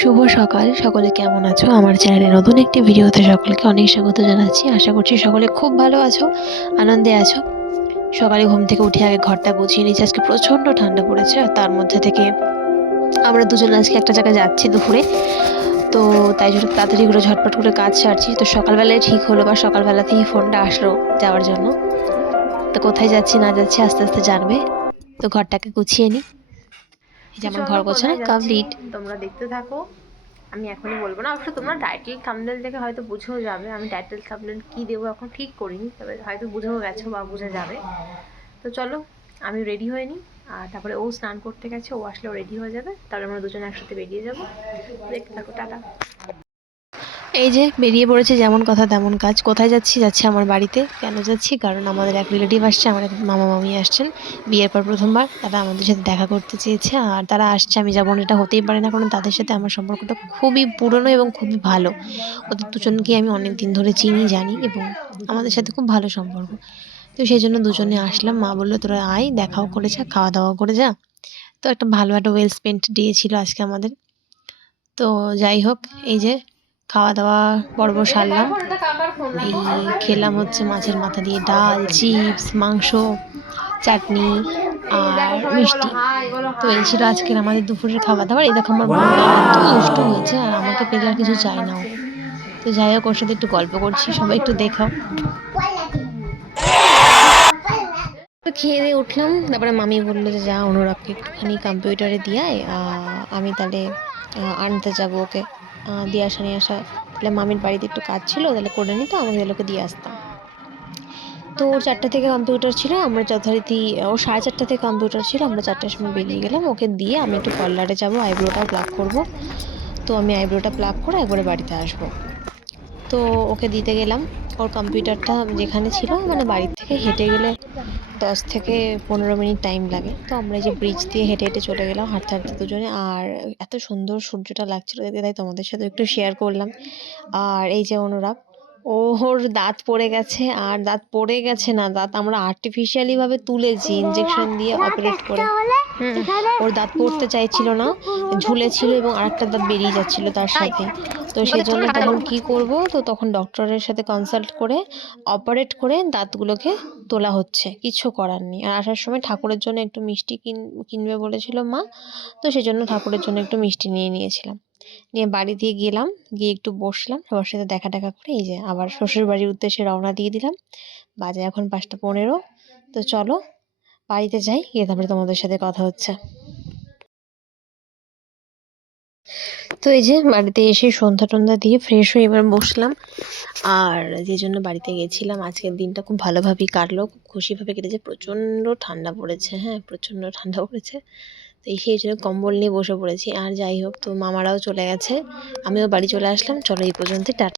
শুভ সকাল। সকলে কেমন আছো? আমার চ্যানেলে নতুন একটি ভিডিওতে সকলকে অনেক স্বাগত জানাচ্ছি। আশা করছি সকলে খুব ভালো আছো, আনন্দে আছো। সকালে ঘুম থেকে উঠে আগে ঘরটা গুছিয়ে নিয়েছি। আজকে প্রচণ্ড ঠান্ডা পড়েছে। আর তার মধ্যে থেকে আমরা দুজন আজকে একটা জায়গায় যাচ্ছি দুপুরে। তো তাই জন্য তাড়াতাড়ি করে ঝটপট করে কাজ সারছি। তো সকালবেলায় ঠিক হলো বা সকালবেলাতেই ফোনটা আসলো যাওয়ার জন্য। তো কোথায় যাচ্ছি না যাচ্ছি আস্তে আস্তে জানবে। তো ঘরটাকে গুছিয়ে নিই। এই যে আমার ঘর গোছানো কমপ্লিট। তোমরা দেখতে থাকো। আমি এখনই বলবো না, অবশ্য তোমরা টাইটেল থাম্বনেল দেখে হয়তো বুঝেও যাবে। আমি টাইটেল থাম্বনেল কি দেবো এখন ঠিক করিনি, তবে হয়তো বুঝেও গেছো বা বুঝে যাবে। তো চলো আমি রেডি হয়ে নিই, আর তারপরে ও স্নান করতে গেছে, ও আসলেও রেডি হয়ে যাবে, তাহলে আমরা দুজনে একসাথে বেরিয়ে যাবো। দেখতে থাকো, টাটা। এই যে বেরিয়ে পড়েছে, যেমন কথা তেমন কাজ। কোথায় যাচ্ছি? যাচ্ছি আমার বাড়িতে। কেন যাচ্ছি? কারণ আমাদের এক রিলেটিভ আসছে, আমার এক মামা মামি আসছেন বিয়ের পর প্রথমবার। তারা আমাদের সাথে দেখা করতে চেয়েছে, আর তারা আসছে, আমি যাবো না এটা হতেই পারে না। কারণ তাদের সাথে আমার সম্পর্কটা খুবই পুরনো এবং খুবই ভালো। ওদের দুজনকে আমি অনেক দিন ধরে চিনি, জানি, এবং আমাদের সাথে খুব ভালো সম্পর্ক। তো সেই জন্য দুজনে আসলাম। মা বললো তোরা আয়, দেখাও করে যা, খাওয়া দাওয়া করে যা। তো একটা ভালো একটা ওয়েল স্পেন্ট ডে ছিল আজকে আমাদের। তো যাই হোক, এই যে খাওয়া দাওয়া পর্ব সারলাম। এই খেলাম হচ্ছে মাছের মাথা দিয়ে ডাল, চিপস, মাংস, চাটনি আর মিষ্টি। তো এই ছিল আজকের আমাদের দুপুরের খাওয়া দাওয়া। এই দেখো আমার বোনটা এত দুষ্টু হয়েছে, আর আমাকে পেলে আর কিছু চায় না ও। তো যাই হোক, ওর সাথে একটু গল্প করছি, সবাই একটু দেখাও। তো খেয়ে দিয়ে উঠলাম, তারপরে মামি বললো যে যা অনুরাগকে একটুখানি কম্পিউটারে দিয়ে আয়, আমি তাহলে আনতে যাবো ওকে, দিয়ে আসা নিয়ে আসা। তাহলে মামির বাড়িতে একটু কাজ ছিল, তাহলে করে নিত, আমাকে তাহলে ওকে দিয়ে আসতাম। তো ওর 4টা থেকে কম্পিউটার ছিল, আমরা যথারীতি ওর 4:30 থেকে কম্পিউটার ছিল, আমরা 4টার সময় বেরিয়ে গেলাম। ওকে দিয়ে আমি একটু পার্লারে যাবো, আইব্রোটা প্লাক করব। তো আমি আইব্রোটা প্লাক করে একবারে বাড়িতে আসবো। তো ওকে দিতে গেলাম। ওর কম্পিউটারটা যেখানে ছিল, মানে বাড়ির থেকে হেঁটে গেলে 10 থেকে 15 মিনিট টাইম লাগে। তো আমরা এই যে ব্রিজ দিয়ে হেঁটে হেঁটে চলে গেলাম, হাঁটতে হাঁটতে দুজনে। আর এত সুন্দর সূর্যটা লাগছিল দেখতে, তাই তোমাদের সাথে একটু শেয়ার করলাম। আর এই যে অনুরাগ, ওর দাঁত পড়ে গেছে। আর দাঁত পড়ে গেছে না, দাঁত আমরা আর্টিফিশিয়ালি ভাবে তুলেছি ইঞ্জেকশন দিয়ে অপারেট করে। ওর দাঁত পড়তে চাইছিল না, ঝুলেছিল, এবং আরেকটা দাঁত বেরিয়ে যাচ্ছিল তার সাথে। তো সেজন্য তখন কি করব, তো তখন ডক্টরের সাথে কনসাল্ট করে অপারেট করে দাঁতগুলোকে তোলা হচ্ছে, কিছু করার নেই। আর আসার সময় ঠাকুরের জন্য একটু মিষ্টি কিনবে বলেছিল মা। তো সেজন্য ঠাকুরের জন্য একটু মিষ্টি নিয়ে নিয়েছিলাম। নিয়ে বাড়ি দিয়ে গেলাম, গিয়ে একটু বসলাম, সবার সাথে দেখা টাকা করে এই যে আবার শ্বশুর বাড়ির উদ্দেশ্যে রওনা দিয়ে দিলাম। বাজে এখন 5টা 15। তো চলো বাড়িতে যাই, গিয়ে তারপরে তোমাদের সাথে কথা হচ্ছে। তো এই যে বাড়িতে এসে সন্ধ্যা টন্ধা দিয়ে ফ্রেশ হয়ে এবার বসলাম। আর যে জন্য বাড়িতে গেছিলাম, আজকের দিনটা খুব ভালোভাবেই কাটলো, খুব খুশিভাবে কেটেছে। প্রচণ্ড ঠান্ডা পড়েছে, হ্যাঁ প্রচণ্ড ঠান্ডা পড়েছে। তো সেই জন্য কম্বল নিয়ে বসে পড়েছি। আর যাই হোক, তো মামারাও চলে গেছে, আমিও বাড়ি চলে আসলাম। চলো এই পর্যন্ত, টাটা।